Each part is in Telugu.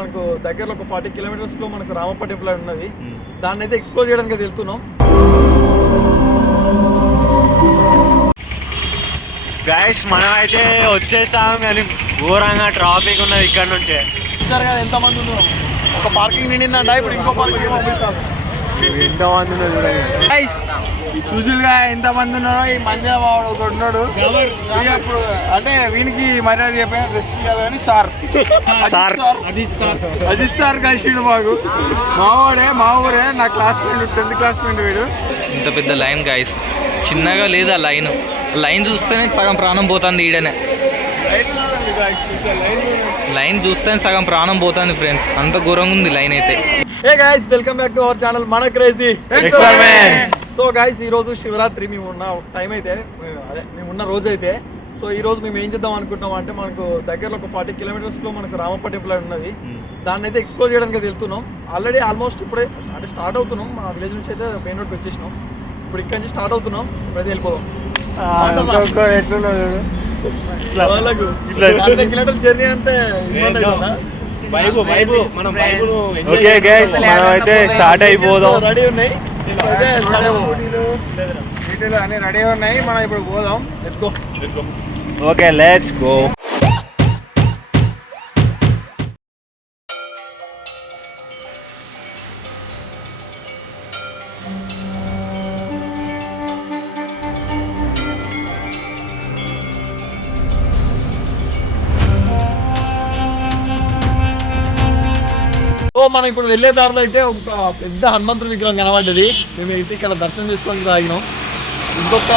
మనకు దగ్గరలో ఒక 40 కిలోమీటర్స్లో మనకు రామప్ప టెంపుల్ ఉన్నది. దాన్ని అయితే ఎక్స్ప్లోర్ చేయడానికి వెళ్తున్నాం. గైస్ మనం అయితే వచ్చేసాం, కానీ ఘోరంగా ట్రాఫిక్ ఉన్నది ఇక్కడ నుంచే. చూసారు కదా ఎంతమంది ఉన్నాం. ఒక పార్కింగ్ నిండిందంట, ఇప్పుడు ఇంకో పార్కింగ్ పంపిస్తాను. ఎంతమంది ఉన్నారు చూడండి గైస్, చూసులుగా ఎంతమంది ఉన్నారో. ఈ మందిర వాడు ఒకడు ఉన్నాడు. ఇప్పుడు అంటే వీనికి మర్యాద చెప్పిన డ్రెస్ కానీ అజిత్ సార్ కలిసిండు మాకు. మా ఊరే నా క్లాస్మేట్, 10th క్లాస్మేట్ వీడు. ఇంత పెద్ద లైన్ గైస్, చిన్నగా లేదు ఆ లైన్ చూస్తేనే సగం ప్రాణం పోతుంది. ఈడనే లైన్ చూస్తేనే సగం ప్రాణం పోతుంది ఫ్రెండ్స్, అంత ఘోరంగా ఉంది లైన్ అయితే. Hey guys, welcome back to our channel మన క్రేజీ ఎక్స్పెరిమెంట్స్. సో గైస్, ఈ రోజు శివరాత్రి మేమున్న టైం అయితే మేమున్న రోజు అయితే. సో ఈ రోజు మేము ఏం చేద్దాం అనుకుంటున్నాం అంటే, మనకు దగ్గరలో ఒక 40 కిలోమీటర్స్లో మనకు రామప్ప టెంపుల్ ఉన్నది. దాన్ని అయితే ఎక్స్ప్లోర్ చేయడానికి వెళ్తున్నాం. ఆల్రెడీ ఆల్మోస్ట్ ఇప్పుడే అంటే స్టార్ట్ అవుతున్నాం. మా విలేజ్ నుంచి అయితే మెయిన్ రోడ్కి వచ్చేసినాం. ఇప్పుడు ఇక్కడ నుంచి స్టార్ట్ అవుతున్నాం. ఇప్పుడైతే వెళ్ళిపోదాం. కిలోమీటర్ జర్నీ అంటే ఓకే గైస్, మనం అయితే స్టార్ట్ అయిపోదాం. రెడీ ఉన్నాయి, అన్ని రెడీ ఉన్నాయి. మనం ఇప్పుడు పోదాం. Let's go. Okay, let's go. So మనం ఇప్పుడు వెళ్ళే దారిలో అయితే ఒక పెద్ద హనుమంతుడి విగ్రహం కనబడ్డది. మేము అయితే ఇక్కడ దర్శనం చేసుకోవడానికి తాగినాం. ఇంకొక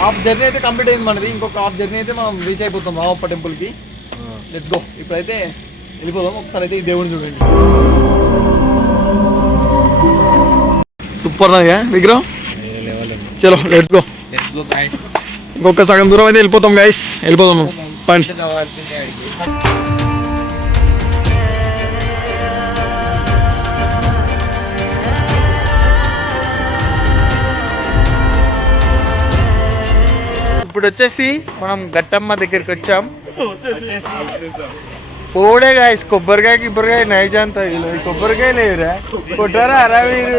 హాఫ్ జర్నీ అయితే కంప్లీట్ అయింది మనది. ఇంకొక హాఫ్ జర్నీ అయితే మనం రీచ్ అయిపోతాం రామప్ప టెంపుల్కి. Let's go. ఇప్పుడైతే వెళ్ళిపోదాం. ఒకసారి అయితే ఈ దేవుడిని చూడండి. సూపర్ నాగా విగ్రహం. చలో లెట్స్ గో. ఇంకొక సగం దూరం అయితే వెళ్ళిపోతాం గైస్. వెళ్ళిపోదాం పండి. ఇప్పుడు వచ్చేసి మనం గట్టమ్మ దగ్గరికి వచ్చాం. పోడే గాయస్, కొబ్బరికాయ నైజంతా కొబ్బరికాయ లేదురా, కొట్టారా అరా మీరు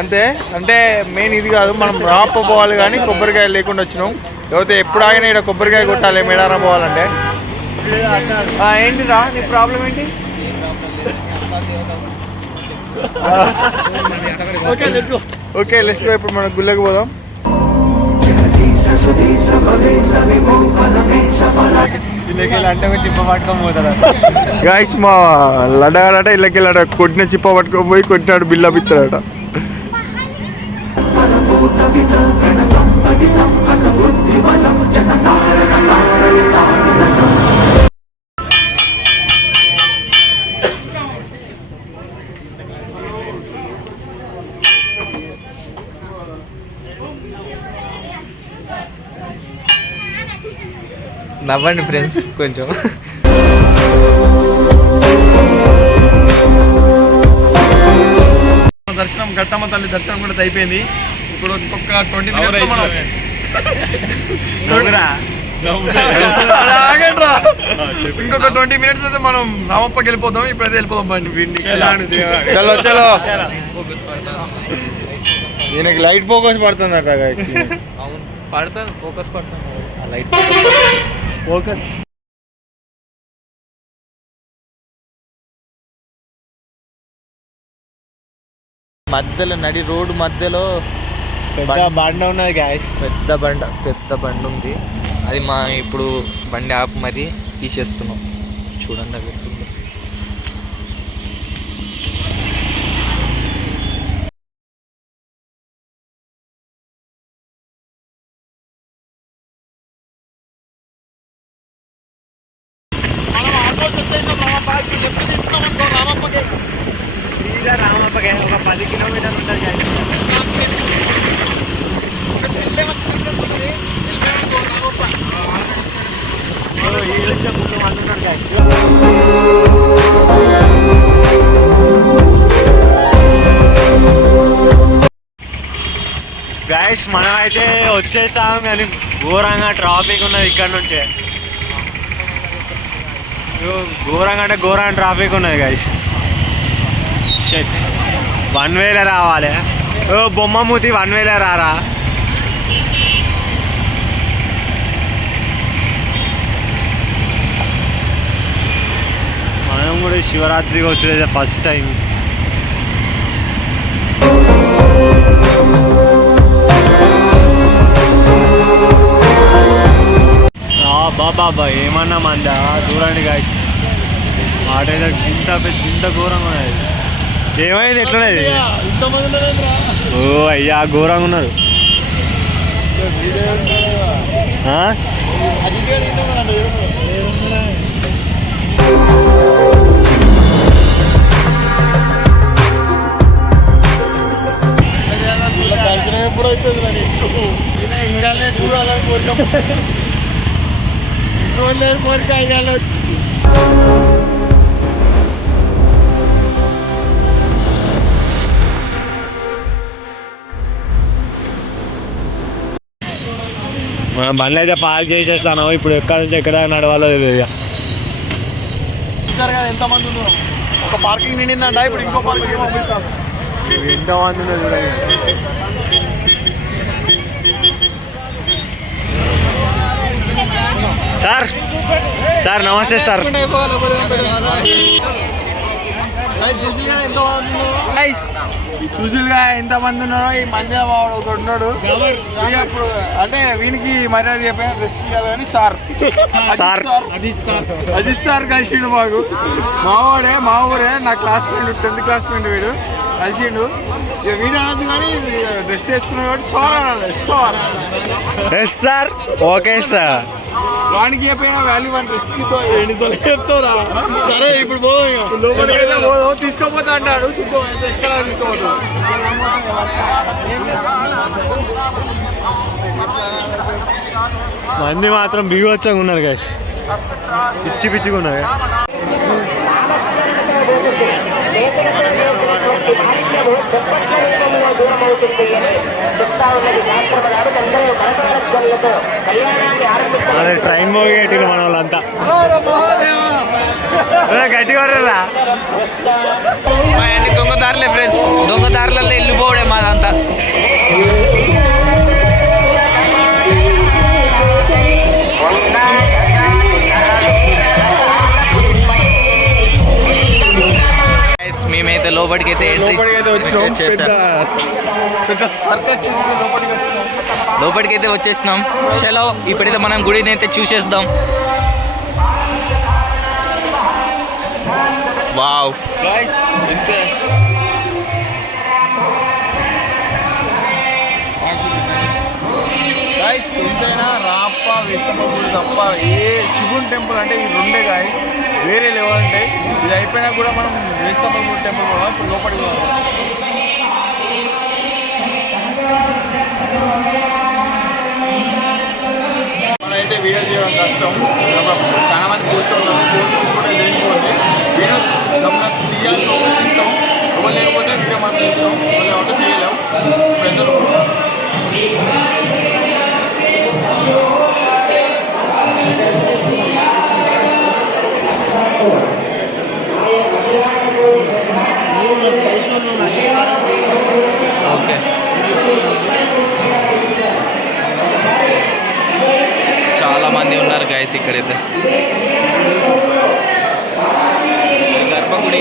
అంతే. అంటే మెయిన్ ఇది కాదు, మనం రాప పోవాలి కానీ కొబ్బరికాయ లేకుండా వచ్చినాం. లేకపోతే ఎప్పుడు ఆగినా ఇక్కడ కొబ్బరికాయ కొట్టాలి మేడారం పోవాలంటే. ఏంటిరా నీ ప్రాబ్లం ఏంటి? Okay let's go. ఇప్పుడు మనం గుళ్ళకి పోదాం. అంటే చిప్ప పట్టుకొని పోతాడు గాయస్. మా లడ్డగాడట ఇళ్ళకి వెళ్ళాడ, కొట్టిన చిప్ప పట్టుకొని పోయి కొట్టినాడు, బిల్లా పిత్తాడట. నవ్వండి ఫ్రెండ్స్ కొంచెం. దర్శనం, గట్టమ్మ తల్లి దర్శనం కూడా అయిపోయింది. ఇప్పుడు ఇంకొక 20 మినిట్స్ ఇంకొక 20 మినిట్స్ అయితే మనం రామప్పకి వెళ్ళిపోతాం. ఇప్పుడైతే వెళ్ళిపోదాం బండి. చలో చలో. దీనికి లైట్ ఫోకస్ పడుతుందట. అవును పడుతుంది, ఫోకస్ పడుతుంది. లైట్ ఫోకస్ మధ్యలో నడి రోడ్డు మధ్యలో పెద్ద బండ ఉన్నది గాయస్. పెద్ద బండ ఉంది. అది మా ఇప్పుడు బండి ఆపు మరి తీసేస్తున్నాం. చూడండి అది ఎట్లుందో. రామప్పకి ఒక 10 కిలోమీటర్లు ఉంటుంది. గైస్ మనం అయితే వచ్చేసాం, కానీ ఘోరంగా ట్రాఫిక్ ఉన్నది ఇక్కడ నుంచే. ఘోరంగా అంటే ఘోరంగా ట్రాఫిక్ ఉన్నది గైస్. షెట్ 1 వేలో రావాలి. ఓ బొమ్మ మూతి 1 వేలో రారా. మనం కూడా శివరాత్రికి వచ్చేది ఫస్ట్ టైం. బాబా ఏమన్నా మందా చూడండి గాయస్. వాటైతే ఇంత ఘోరంగా ఉన్నది. ఏమైంది ఎట్లున్నది? ఓ అయ్యా ఘోరంగా ఉన్నారు. ఎప్పుడు అవుతుంది ఇంకా చూడాలని కోరిక అయ్యాలి వచ్చి. మనం బండ్లు అయితే పార్క్ చేసేస్తాను. ఇప్పుడు ఎక్కడి నుంచి ఎక్కడ నడవాలో తెలియదు. చూసారు కదా ఎంతమంది ఉన్నారు. ఒక పార్కింగ్ నిండిందంట, ఇప్పుడు ఇంకో పార్కింగ్ పంపిస్తాను. ఎంతమంది ఉన్నారు చూడండి. సార్ సార్ నమస్తే సార్. చూసిగా ఎంతమంది ఉన్నారో. ఈ మందిలో ఒకడు ఉన్నాడు. ఇప్పుడు అంటే వీనికి మర్యాద చెప్పిన డ్రెస్ కానీ సార్ సార్ అజిత్ సార్ కలిసిండు మాకు. మా ఊరే నా క్లాస్మేట్ 10th క్లాస్మేట్ వీడు కలిసిండు. ఇక వీడు అనద్దు కానీ డ్రెస్ వేసుకున్నాడు కాబట్టి సార్ అనాలి. Sir yes sir. Okay sir. వానికి చెప్పిన వాల్యూ వన్ డ్రెస్ ఎన్నిసార్లు చెప్తావురా. సరే ఇప్పుడు లోపలికైతే తీసుకోపోతా అంటాడు. ఎక్కడ తీసుకోపోతా. మంది మాత్రం బీవచ్చంగా ఉన్నారు గాయస్. పిచ్చి పిచ్చిగా ఉన్నారు. అదే ట్రైన్ మోగేటి మన వాళ్ళంతా గట్టిగా రా. అన్ని దొంగదారులే ఫ్రెండ్స్. దొంగదారులలో వెళ్ళిపోవడే మాదంతా. మేమైతే లోపలికైతే లోపలికైతే వచ్చేసినాం. చలో ఇప్పుడైతే మనం గుడిని అయితే చూసేద్దాం. వావ్ గైస్ ఇంతే. గైస్ ఎంతైనా రాప వేస్తమ్మ గుడి తప్ప ఏ శివుని టెంపుల్ అంటే ఈ రెండే గాయస్ వేరే లెవెల్ ఉంటాయి. ఇది అయిపోయినా కూడా మనం వేస్తమ్మ గుడి టెంపుల్ పోదాం. ఇప్పుడు లోపలికి పోదాం. మనమైతే వీడియో చేయడం కష్టం. చాలా మంది కూర్చోన్నాం. కూర్చుంటే లేకపోతే వీడియో గమనం తీయాల్సి ఒక తీస్తాం. ఎవరు లేకపోతే వీడియో మనం తీస్తాం. ఎవరు లేకపోతే తీయలేం. ఇప్పుడు ఓకే. చాలా మంది ఉన్నారు గైస్ ఇక్కడైతే. గర్భగుడి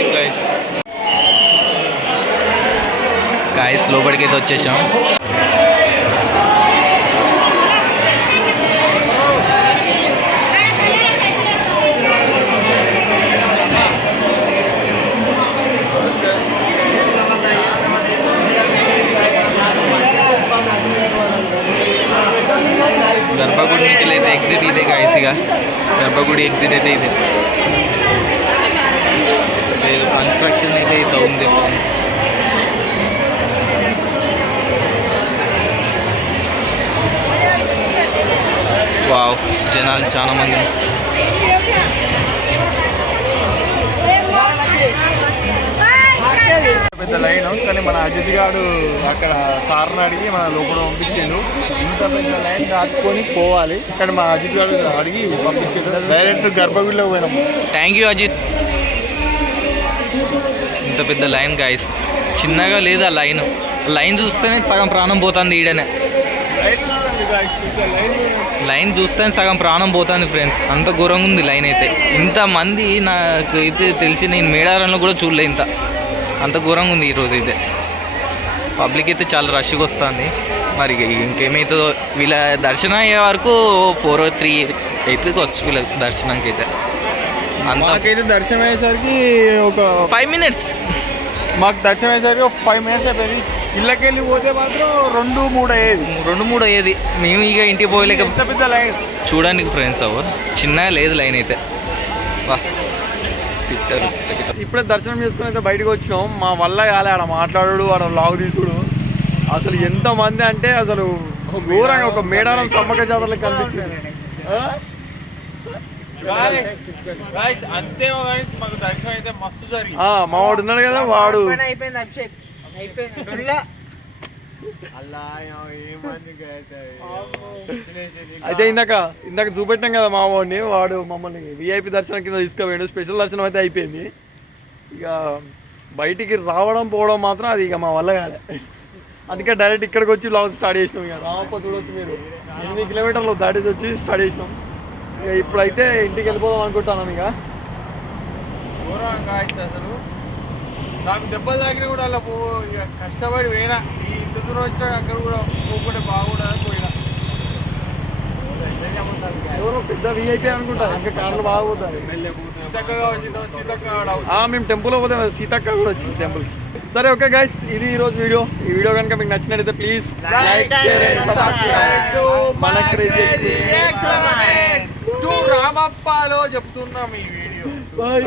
గైస్ లోపలికైతే వచ్చేసాం. గర్భగుడి నుంచి అయితే ఎగ్జిట్ ఇదే గాయసిగా. గర్భగుడి ఎగ్జిట్ అయితే ఇదే. కన్స్ట్రక్షన్ అయితే ఇది ఉంది ఫ్రెండ్స్. వావ్ జనాలు చాలా మంది. పెద్ద లైట్ లైన్, కానీ మన అజిత్ గారు అక్కడ సార్ని అడిగి మన లోపల పంపించాడు. ఇంత పెద్ద లైన్ దాటుకొని పోవాలి, ఇక్కడ మా అజిత్ గారు అడిగి పంపించాడు. డైరెక్ట్ గర్భగుడిలో పోయినాం. Thank you Ajit. ఇంత పెద్ద లైన్ గాయస్, చిన్నగా లేదు ఆ లైన్ చూస్తేనే సగం ప్రాణం పోతుంది. ఈడనే లైన్ చూస్తేనే సగం ప్రాణం పోతుంది ఫ్రెండ్స్, అంత ఘోరంగా ఉంది లైన్ అయితే. ఇంతమంది నాకు అయితే తెలిసి నేను మేడారంలో కూడా చూడలే అంత ఘోరంగా ఉంది ఈరోజు అయితే. పబ్లిక్ అయితే చాలా రష్గా వస్తుంది. మరి ఇంకేమవుతుందో, వీళ్ళ దర్శనం అయ్యే వరకు 4 or 3 అయితే వచ్చు వీళ్ళ దర్శనానికి అయితే. అంతకైతే దర్శనం అయ్యేసరికి ఒక 5 minutes. మాకు దర్శనం అయ్యేసరికి ఒక 5 minutes అయిపోయింది. ఇళ్ళకి వెళ్ళి పోతే మాత్రం 2-3 అయ్యేది. 2-3 అయ్యేది. మేము ఇక ఇంటికి పోయలేక ఎంత పెద్ద లైన్ చూడడానికి ఫ్రెండ్స్. చిన్నగా లేదు లైన్ అయితే. వా తిట్టారు. ఇప్పుడే దర్శనం చేసుకుని అయితే బయటకు వచ్చినాం. మా వల్ల కాలే ఆడ మాట్లాడు, ఆడ లాగ్ తీసుడు. అసలు ఎంతమంది అంటే అసలు ఘోరంగా ఒక మేడారం సమ్మక్క జాతరలకు కనిపించింది. అంతే మాకు దర్శనం అయితే మస్తు జరిగింది. మా వాడు ఉన్నాడు కదా, వాడు అయిపోయింది అభిషేక్ అయిపోయింది. అయితే ఇందాక చూపెట్టాం కదా మా వాడిని, వాడు మమ్మల్ని విఐపి దర్శనం కింద తీసుకుపోయాడు. స్పెషల్ దర్శనం అయితే అయిపోయింది. ఇక బయటికి రావడం పోవడం మాత్రం అది ఇక మా వల్ల కాలే. అందుకే డైరెక్ట్ ఇక్కడికి వచ్చి లాగ్ స్టార్ట్ చేసినాం. ఇక రామప్ప చూడొచ్చు మీరు, 8 kilometers దాటేసి వచ్చి స్టార్ట్ చేసినాం. ఇక ఇప్పుడైతే ఇంటికి వెళ్ళిపోదాం అనుకుంటున్నాం. ఇక అసలు నాకు దెబ్బలు తాకిన కూడా అలా ఇక కష్టపడి పోయినా. ఈ ఇంత దూరం వచ్చినా అక్కడ కూడా పోకుండా బాగుండదని పోయినా. ఎవరో పెద్ద విఐపి అనుకుంటారు, ఇంకా కార్లు బాగుపోతాయి. సీతక్కగా వచ్చినాం. సీతక్క మేము టెంపుల్లో పోతే సీతక్క కూడా వచ్చింది టెంపుల్. సరే ఓకే గైస్, ఇది ఈరోజు వీడియో. ఈ వీడియో కనుక మీకు నచ్చినట్టయితే please like, share and subscribe మన క్రేజీ రామప్పలో చెప్తున్నాం ఈ వీడియో. బాయ్.